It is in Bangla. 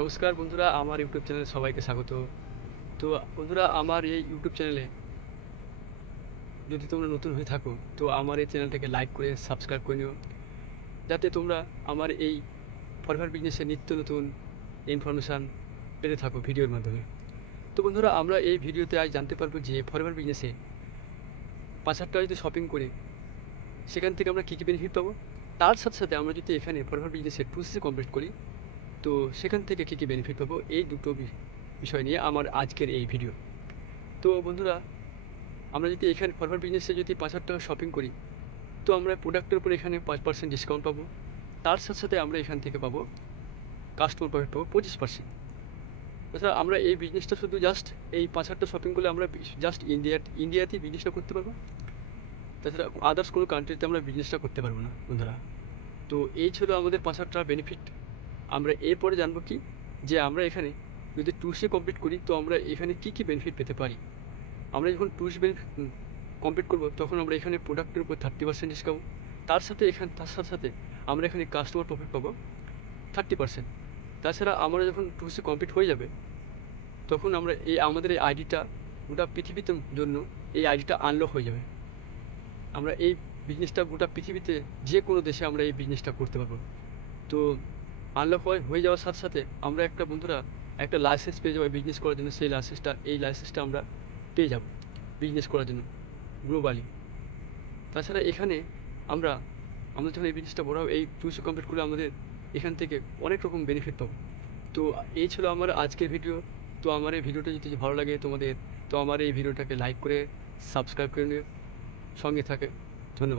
নমস্কার বন্ধুরা, আমার ইউটিউব চ্যানেলে সবাইকে স্বাগত। তো বন্ধুরা, আমার এই ইউটিউব চ্যানেলে যদি তোমরা নতুন হয়ে থাকো তো আমার এই চ্যানেলটাকে লাইক করে সাবস্ক্রাইব করে নিও, যাতে তোমরা আমার এই ফরএভার বিজনেসের নিত্য নতুন ইনফরমেশান পেতে থাকো ভিডিওর মাধ্যমে। তো বন্ধুরা, আমরা এই ভিডিওতে আজ জানতে পারবো যে ফরএভার বিজনেসে ৫,০০০ টাকা যদি শপিং করে সেখান থেকে আমরা কী কী বেনিফিট পাবো, তার সাথে সাথে আমরা যদি এখানে ফরএভার বিজনেসের 2CC কমপ্লিট করি তো সেখান থেকে কী কী বেনিফিট পাবো, এই দুটো বিষয় নিয়ে আমার আজকের এই ভিডিও। তো বন্ধুরা, আমরা যদি এখানে ফরওয়ার্ড বিজনেসে যদি ৫,০০০ টাকা শপিং করি তো আমরা প্রোডাক্টের উপর এখানে 5% ডিসকাউন্ট পাবো। তার সাথে সাথে আমরা এখান থেকে পাবো কাস্টমার প্রফিট পাবো 25%। তাছাড়া আমরা এই বিজনেসটা শুধু জাস্ট এই ৫,০০০ টাকা শপিং করলে আমরা জাস্ট ইন্ডিয়াতেই বিজনেসটা করতে পারবো। তাছাড়া আদার্স কোনো কান্ট্রিতে আমরা বিজনেসটা করতে পারবো না বন্ধুরা। তো এই ছিল আমাদের ৫,০০০ টাকা বেনিফিট। আমরা এরপরে জানবো কি, যে আমরা এখানে যদি 2C কমপ্লিট করি তো আমরা এখানে কী কী বেনিফিট পেতে পারি। আমরা যখন টুরিস্ট বেনিফিট কমপ্লিট করবো তখন আমরা এখানে প্রোডাক্টের উপর 30% ডিসকাউন্ট, তার সাথে সাথে আমরা এখানে কাস্টমার প্রফিট পাবো 30%। তাছাড়া আমরা যখন টুরিস্ট কমপ্লিট হয়ে যাবে তখন আমরা আমাদের এই আইডিটা গোটা পৃথিবীতে জন্য এই আইডিটা আনলক হয়ে যাবে। আমরা এই বিজনেসটা গোটা পৃথিবীতে যে কোনো দেশে আমরা এই বিজনেসটা করতে পারবো। তো আনলক হয়ে যাওয়ার সাথে সাথে আমরা বন্ধুরা একটা লাইসেন্স পেয়ে যাবো বিজনেস করার জন্য। সেই লাইসেন্সটা আমরা পেয়ে যাব বিজনেস করার জন্য গ্লোবালি। তাছাড়া এখানে আমরা আমরা যখন এই বিজনেসটা বড় এই 200 কমপ্লিট করলে আমাদের এখান থেকে অনেক রকম বেনিফিট পাবো। তো এই ছিল আমার আজকের ভিডিও। তো আমার এই ভিডিওটা যদি ভালো লাগে তোমাদের, তো আমার এই ভিডিওটাকে লাইক করে সাবস্ক্রাইব করে নিও, সঙ্গে থাকে। ধন্যবাদ।